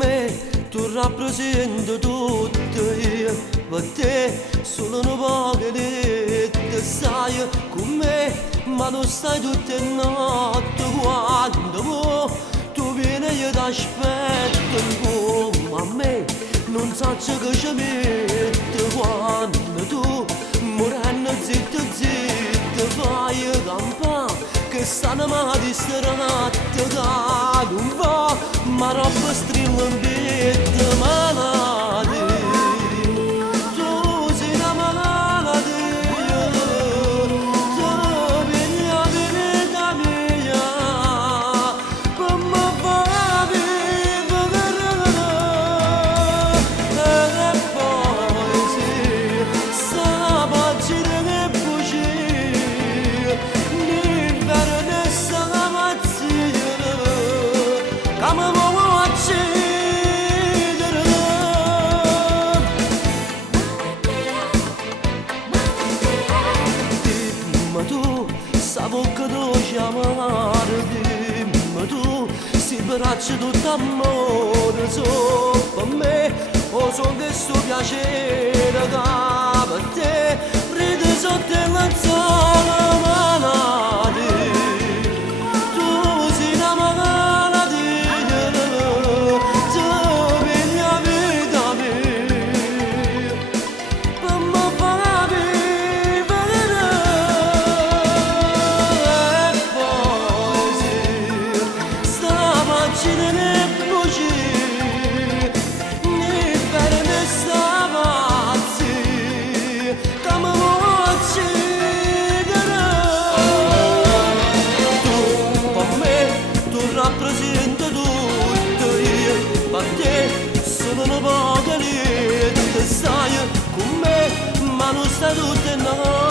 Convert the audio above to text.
me tu rappresenti tutto io, per te solo un po' che te sai con me, ma non stai tutte le notti quando tu vieni e io ti aspetto, ma a me non so che ci mette quando tu morendo zitto zitto fai campare che stanno ma distratta che non va ma roba strilla in vita malati tu sei una malattia tu vieni a venita mia per me fa vivere e poi sì sta pagina che bugie come vuoi uccidere dimmi tu sta bocca dolce amare dimmi tu si braccia tutto amore so per me o so che sto piacere che per te ride sotto il lenzuolo malati tu sei una rappresenta tutto io, ma te sono una poca lì, te stai con me, ma non stai tutte no.